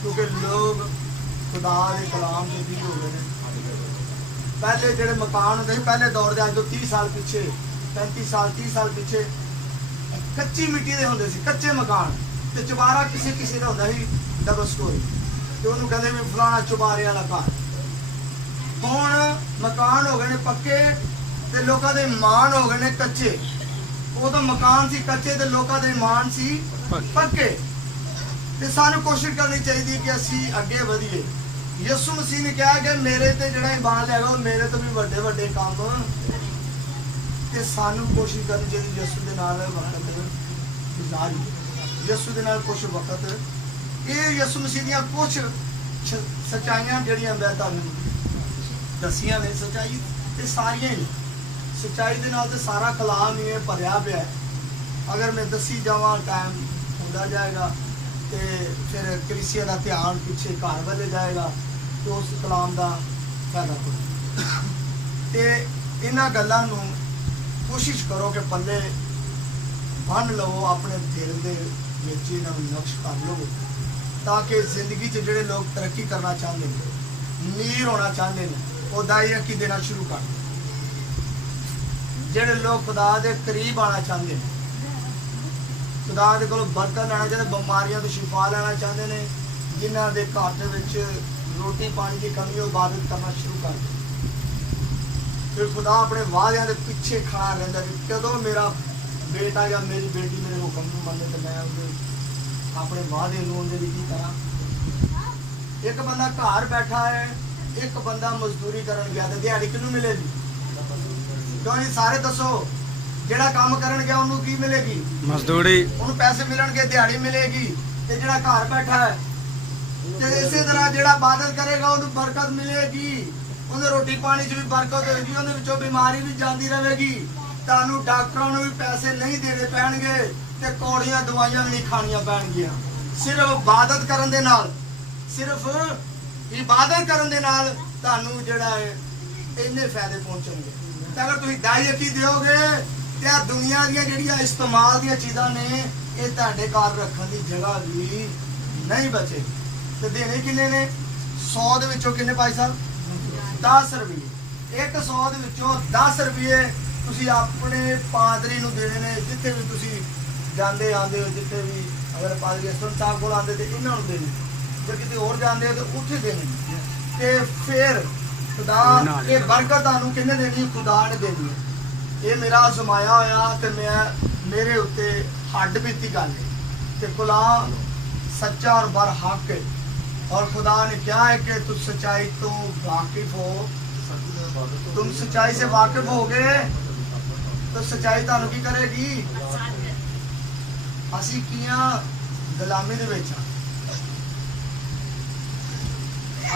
क्योंकि लोग खुदा के कलाम के भी हो गए। पहले जो मकान होंगे पहले दौर के अज तो 30 साल पिछे 35 साल 30 साल पिछे कच्ची मिट्टी के होंगे सी, कच्चे मकान, तो चुबारा किसी किसी का होंगे सी डबल स्टोरी, तो उन्होंने कहते भी फलाना चुबारे वाला घर। हुण मकान हो गए ने पक्के ते लोगों के मान हो गए ने कच्चे। उदों मकान सी कच्चे ते लोगों के मान सी पक्के। ते सानू कोशिश करनी चाहिए कि असी अगे वधिए। यसु मसीह ने कहा कि मेरे ते जिहड़ा ईमान लैगा मेरे तो भी वड्डे वड्डे काम, ते सानू कोशिश करनी चाहिए यसु दे नाल वक्त गुजारी, यसु दे नाल कुछ वक्त। ये यसु मसीह दियां कुछ सच्चाइयां जिहड़ियां मैं तुहानू दसियां ने, सच्चाई ते सारियां ही सच्चाई दे नाल ते सारा कलाम ही भरिया पिया है। अगर मैं दसी जावां टाइम होंदा जाएगा तो फिर कलीसिया का ध्यान पिछे घर वाले जाएगा, तो उस कलाम का फायदा करो। तो इन्हां गल्लां नूं कोशिश करो कि पल्ले ਬੰਨ ਲਵੋ ਆਪਣੇ ਦਿਲ ਦੇ ਵਿੱਚ, ਇਹਨਾਂ ਨੂੰ ਨਕਸ਼ ਕਰ ਲਵੋ, ਤਾਂ ਕਿ ਜ਼ਿੰਦਗੀ 'ਚ ਜਿਹੜੇ ਲੋਕ ਤਰੱਕੀ ਕਰਨਾ ਚਾਹੁੰਦੇ ਨੇ, ਅਮੀਰ ਹੋਣਾ ਚਾਹੁੰਦੇ ਨੇ, ਉਹ ਦਾਈ ਅੱਕੀ ਦੇਣਾ ਸ਼ੁਰੂ ਕਰ ਦਿਓ। ਜਿਹੜੇ ਲੋਕ ਖੁਦਾ ਦੇ ਕਰੀਬ ਆਉਣਾ ਚਾਹੁੰਦੇ ਨੇ, ਖੁਦਾ ਦੇ ਕੋਲੋਂ ਬਰਕਤ ਲੈਣਾ ਚਾਹੁੰਦੇ, ਬਿਮਾਰੀਆਂ ਤੋਂ ਸ਼ਿਫਾ ਲੈਣਾ ਚਾਹੁੰਦੇ ਨੇ, ਜਿਨ੍ਹਾਂ ਦੇ ਘਰ ਦੇ ਵਿੱਚ ਰੋਟੀ ਪਾਣੀ ਦੀ ਕਮੀ, ਉਹ ਇਬਾਦਤ ਕਰਨਾ ਸ਼ੁਰੂ ਕਰ ਦਿਓ। ਫਿਰ ਖੁਦਾ ਆਪਣੇ ਵਾਅਦਿਆਂ ਦੇ ਪਿੱਛੇ ਖੜਾ ਰਹਿੰਦਾ ਕਿ ਕਦੋਂ ਮੇਰਾ ਬੇਟਾ ਜਾਂ ਮੇਰੀ ਬੇਟੀ ਮੇਰੇ ਹੁਕਮ ਨੂੰ ਮੰਨੇ ਤੇ ਮੈਂ ਉਹਦੇ ਆਪਣੇ ਵਾਅਦੇ ਨੂੰ ਉਹਦੇ ਲਈ ਕੀ ਕਰਾਂ। ਇੱਕ ਬੰਦਾ ਘਰ ਬੈਠਾ ਹੈ, ਇੱਕ ਬੰਦਾ ਮਜ਼ਦੂਰੀ ਕਰਨ ਗਿਆ, ਤੇ ਦਿਹਾੜੀ ਕਿਹਨੂੰ ਮਿਲੇਗੀ? ਕਿਉਂ ਜੀ? ਸਾਰੇ ਦੱਸੋ। ਜਿਹੜਾ ਕੰਮ ਕਰਨ ਗਿਆ ਉਹਨੂੰ ਕੀ ਮਿਲੇਗੀ? ਮਜ਼ਦੂਰੀ। ਉਹਨੂੰ ਪੈਸੇ ਮਿਲਣਗੇ, ਦਿਹਾੜੀ ਮਿਲੇਗੀ। ਤੇ ਜਿਹੜਾ ਘਰ ਬੈਠਾ ਹੈ, ਤੇ ਇਸੇ ਤਰ੍ਹਾਂ ਜਿਹੜਾ ਇਬਾਦਤ ਕਰੇਗਾ ਉਹਨੂੰ ਬਰਕਤ ਮਿਲੇਗੀ, ਉਹਦੇ ਰੋਟੀ ਪਾਣੀ 'ਚ ਵੀ ਬਰਕਤ ਹੋਏਗੀ, ਉਹਦੇ ਵਿੱਚੋਂ ਬਿਮਾਰੀ ਵੀ ਜਾਂਦੀ ਰਹੇਗੀ। ਤੁਹਾਨੂੰ ਡਾਕਟਰਾਂ ਨੂੰ ਵੀ ਪੈਸੇ ਨਹੀਂ ਦੇਣੇ ਪੈਣਗੇ ਤੇ ਕੌੜੀਆਂ ਦਵਾਈਆਂ ਵੀ ਨਹੀਂ ਖਾਣੀਆਂ ਪੈਣਗੀਆਂ। ਸਿਰਫ ਇਬਾਦਤ ਕਰਨ ਦੇ ਨਾਲ, ਸਿਰਫ ਇਬਾਦਤ ਕਰਨ ਦੇ ਨਾਲ ਤੁਹਾਨੂੰ ਜਿਹੜਾ ਹੈ ਇੰਨੇ ਫਾਇਦੇ ਪਹੁੰਚਣਗੇ। ਤੇ ਅਗਰ ਤੁਸੀਂ ਦਾਈ ਅੱਕੀ ਦਿਓਗੇ ਤੇ ਆ ਦੁਨੀਆ ਦੀਆਂ ਜਿਹੜੀਆਂ ਇਸਤੇਮਾਲ ਦੀਆਂ ਚੀਜ਼ਾਂ ਨੇ, ਇਹ ਤੁਹਾਡੇ ਘਰ ਰੱਖਣ ਦੀ ਜਗ੍ਹਾ ਵੀ ਨਹੀਂ ਬਚੇਗੀ। ਤੇ ਦੇਣੇ ਕਿੰਨੇ ਨੇ? 100 ਦੇ ਵਿੱਚੋਂ ਕਿੰਨੇ ਭਾਈ ਸਾਹਿਬ? 10 ਰੁਪਏ। 100 ਦੇ ਵਿੱਚੋਂ 10 ਰੁਪਏ ਤੁਸੀਂ ਆਪਣੇ ਪਾਦਰੀ ਨੂੰ ਦੇਣੇ ਨੇ। ਜਿੱਥੇ ਵੀ ਤੁਸੀਂ ਜਾਂਦੇ ਆਉਂਦੇ ਹੋ, ਜਿੱਥੇ ਵੀ ਅਗਰ ਪਾਦਰੀ ਅਸਲ ਸਾਹਿਬ ਕੋਲ ਆਉਂਦੇ ਤੇ ਇਹਨਾਂ ਨੂੰ ਦੇਣੇ, ਜੇ ਕਿਤੇ ਹੋਰ ਜਾਂਦੇ ਹੋ ਤੇ ਉੱਥੇ ਦੇਣੇ। ਤੇ ਫਿਰ ਖੁਦਾ ਇਹ ਬਰਕਤ ਤੁਹਾਨੂੰ ਕਿਹਨੇ ਦੇਣੀ? ਖੁਦਾ ਨੇ ਦੇਣੀ ਹੈ। ਇਹ ਮੇਰਾ ਅਜ਼ਮਾਇਆ ਹੋਇਆ ਤੇ ਮੇਰੇ ਉੱਤੇ ਹੱਡ ਬੀਤੀ ਗੱਲ ਹੈ। ਤੇ ਗੁਲਾਮ सच्चा और बरहक है, और खुदा ने क्या है कि तुम सच्चाई तो वाकिफ हो, तुम सच्चाई से वाकिफ होगे तो सच्चाई ਤੁਹਾਨੂੰ ਕੀ ਕਰੇਗੀ? ਅਸੀਂ ਕੀਆਂ ਗੁਲਾਮੀ ਦੇ ਵਿੱਚ,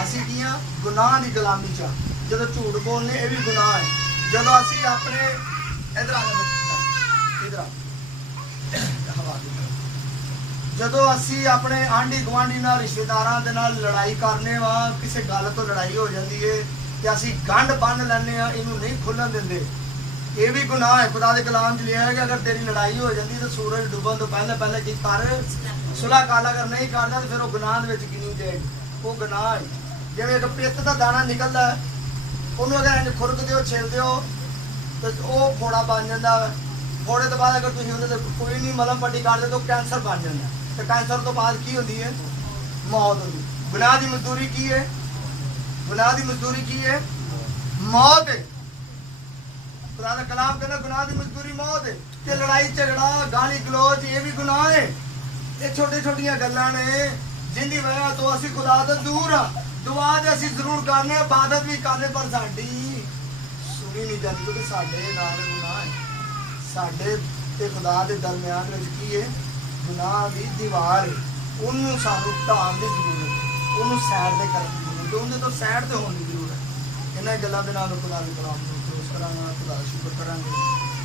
ਅਸੀਂ ਕੀਆਂ ਗੁਨਾਹ ਦੀ ਗੁਲਾਮੀ ਚ। ਜਦੋਂ ਝੂਠ ਬੋਲਨੇ ਇਹ ਵੀ ਗੁਨਾਹ ਹੈ। ਜਦੋਂ ਅਸੀਂ ਆਪਣੇ ਇਧਰ ਆ ਹਵਾ ਦੀ, ਜਦੋਂ ਅਸੀਂ ਆਪਣੇ ਆਂਢੀ ਗੁਆਂਢੀ ਨਾਲ, ਰਿਸ਼ਤੇਦਾਰਾਂ ਦੇ ਨਾਲ ਲੜਾਈ ਕਰਨੇ ਵਾ, ਕਿਸੇ ਗੱਲ ਤੋਂ ਲੜਾਈ ਹੋ ਜਾਂਦੀ ਹੈ ਤੇ ਅਸੀਂ ਗੰਢ ਬੰਨ ਲੈਂਦੇ ਆ, ਇਹਨੂੰ ਨਹੀਂ ਖੁੱਲਣ ਦਿੰਦੇ, ਇਹ ਵੀ ਗੁਨਾਹ ਹੈ। ਖੁਦਾ ਦੇ ਕਲਾਮ 'ਚ ਲਿਆ ਹੈ ਕਿ ਅਗਰ ਤੇਰੀ ਲੜਾਈ ਹੋ ਜਾਂਦੀ ਤਾਂ ਸੂਰਜ ਡੁੱਬਣ ਤੋਂ ਪਹਿਲੇ ਕੀ ਕਰ? ਸੁਲ੍ਹਾ ਕਰ। ਅਗਰ ਨਹੀਂ ਕਰਦਾ ਤਾਂ ਫਿਰ ਉਹ ਗੁਨਾਹ ਦੇ ਵਿੱਚ ਗਿਣੀ ਜਾਏਗੀ, ਉਹ ਗੁਨਾਹ ਹੈ। ਜਿਵੇਂ ਇੱਕ ਪਿੱਤ ਦਾ ਦਾਣਾ ਨਿਕਲਦਾ, ਉਹਨੂੰ ਅਗਰ ਇੰਝ ਖੁਰਕਦੇ ਹੋ, ਛਿਲਦੇ ਹੋ, ਤਾਂ ਉਹ ਫੋੜਾ ਬਣ ਜਾਂਦਾ। ਫੋੜੇ ਤੋਂ ਬਾਅਦ ਅਗਰ ਤੁਸੀਂ ਉਹਦੇ 'ਤੇ ਕੋਈ ਨਹੀਂ ਮਲਮ ਪੱਟੀ ਕਰਦੇ ਤਾਂ ਉਹ ਕੈਂਸਰ ਬਣ ਜਾਂਦਾ। ਤੇ ਕੈਂਸਰ ਤੋਂ ਬਾਅਦ ਕੀ ਹੁੰਦੀ ਹੈ? ਮੌਤ ਹੁੰਦੀ। ਗੁਨਾਹ ਦੀ ਮਜ਼ਦੂਰੀ ਕੀ ਹੈ? ਗੁਨਾਹ ਦੀ ਮਜ਼ਦੂਰੀ ਕੀ ਹੈ? ਮੌਤ ਹੈ। ਖੁਦਾ ਦਾ ਕਲਾਮ ਕਹਿੰਦਾ ਗੁਨਾਹ ਦੀ ਮਜ਼ਦੂਰੀ ਮੌਤ ਹੈ। ਤੇ ਲੜਾਈ ਝਗੜਾ, ਗਾਲੀ ਗਲੋਚ, ਇਹ ਵੀ ਗੁਨਾਹ ਹੈ। ਇਹ ਛੋਟੇ ਛੋਟੀਆਂ ਗੱਲਾਂ ਨੇ ਜਿੰਦੀ ਵਜ੍ਹਾ ਤੋਂ ਅਸੀਂ ਖੁਦਾ ਤੋਂ ਦੂਰ ਆ। ਦੁਆ ਤੇ ਅਸੀਂ ਜ਼ਰੂਰ ਕਰਨੇ, ਇਬਾਦਤ ਵੀ ਕਰਨੇ, ਪਰ ਸਾਡੀ ਸੁਣੀ ਨਹੀਂ ਜਾਂਦੀ, ਕਿਉਂਕਿ ਸਾਡੇ ਨਾਲ ਗੁਨਾਹ ਹੈ। ਸਾਡੇ ਤੇ ਖੁਦਾ ਦੇ ਦਰਮਿਆਨ ਵਿੱਚ ਕੀ ਹੈ? ਗੁਨਾਹ ਦੀ ਦੀਵਾਰ ਹੈ। ਉਹਨੂੰ ਸਾਨੂੰ ਢਾਉਣ ਦੀ ਜ਼ਰੂਰਤ ਹੈ, ਉਹਨੂੰ ਸਾਈਡ ਤੇ ਕਰਨ ਦੀ ਜ਼ਰੂਰਤ ਹੈ, ਉਹਦੇ ਤੋਂ ਸਾਈਡ ਤੇ ਹੋਣ ਦੀ ਜ਼ਰੂਰਤ ਹੈ। ਇਹਨਾਂ ਗੱਲਾਂ ਦੇ ਨਾਲ ਖੁਦਾ ਦੇ ਕਲਾਮ ਨੂੰ ਕਲੋਜ਼ ਕਰਾਂਗਾ, ਖੁਦਾ ਦਾ ਸ਼ੁਕਰ ਕਰਾਂਗੇ,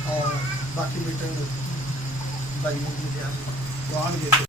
ਔਰ ਬਾਕੀ ਮੀਟਿੰਗ ਭਾਈ ਨੂੰ ਵੀ ਦਿਆਂਗੇ, ਦੁਆਣਗੇ।